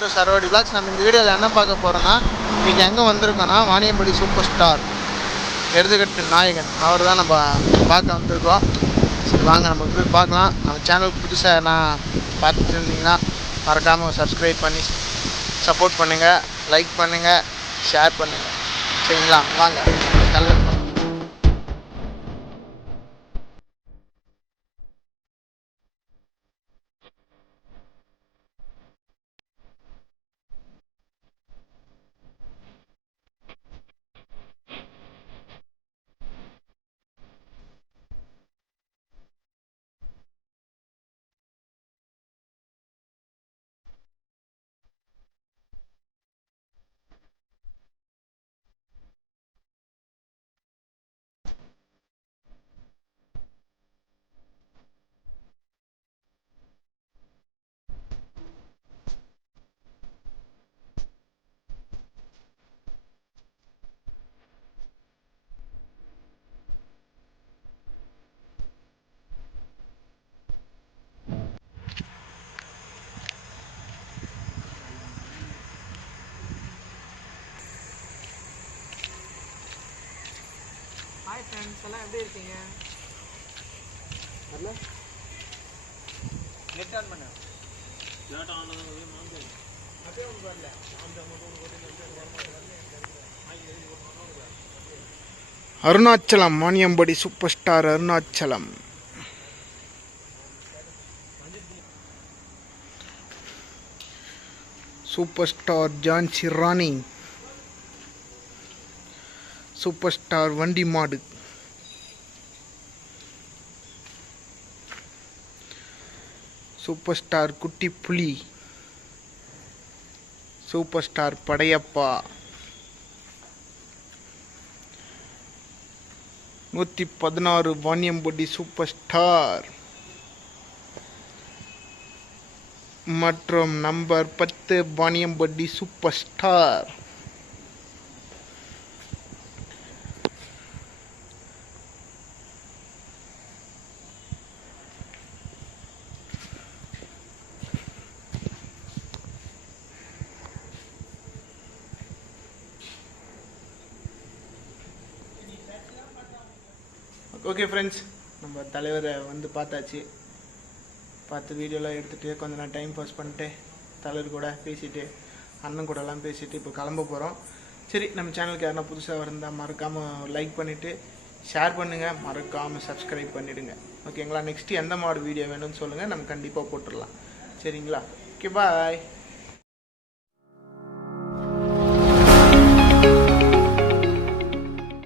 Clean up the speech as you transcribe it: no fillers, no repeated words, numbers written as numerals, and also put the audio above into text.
Welcome to சரவடி vlogs. நம்ம இந்த வீடியோவில் என்ன பார்க்க போகிறோன்னா, இன்றைக்கி எங்கே வந்திருக்கோன்னா வாணியம்பாடி சூப்பர் ஸ்டார் எருதுகட்டு நாயகன் அவர் தான் நம்ம பார்க்க வந்திருக்கோம். சரி வாங்க நம்ம போய் பார்க்கலாம். நம்ம சேனலுக்கு புதுசாக நான் பார்த்துட்டு இருந்தீங்கன்னா மறக்காமல் சப்ஸ்கிரைப் பண்ணி சப்போர்ட் பண்ணுங்கள், லைக் பண்ணுங்கள், ஷேர் பண்ணுங்கள். சரிங்களா? வாங்க நல்ல ஹாய் ஃப்ரெண்ட்ஸ், எல்லாம் எப்படி இருக்கீங்க? வரல நெட் ஆன் பண்ண லேட் ஆனது அப்படியே ஒன்று வரல. Arunachalam Vaniyambadi super star Arunachalam. Super star Jhansi Rani, super star வண்டி மாடு, சூப்பர் ஸ்டார் குட்டி புலி, super star Padayappa, 116 Vaniyambadi super star மற்றும் number 10 Vaniyambadi super star. Okay friends, நம்ம தலைவரை வந்து பார்த்தாச்சு. பார்த்து வீடியோலாம் எடுத்துகிட்டு கொஞ்ச நேரம் டைம் பாஸ் பண்ணிட்டு தலைவர் கூட பேசிவிட்டு அண்ணன் கூடலாம் பேசிவிட்டு இப்போ கிளம்ப போகிறோம். சரி, நம்ம சேனலுக்கு யாருன்னா புதுசாக இருந்தால் மறக்காமல் லைக் பண்ணிவிட்டு ஷேர் பண்ணுங்கள், மறக்காமல் சப்ஸ்கிரைப் பண்ணிவிடுங்க. ஓகேங்களா? நெக்ஸ்ட்டு எந்த மாடு வீடியோ வேணும்னு சொல்லுங்கள், நம்ம கண்டிப்பாக போட்டுடலாம். சரிங்களா? ஓகே, பாய்.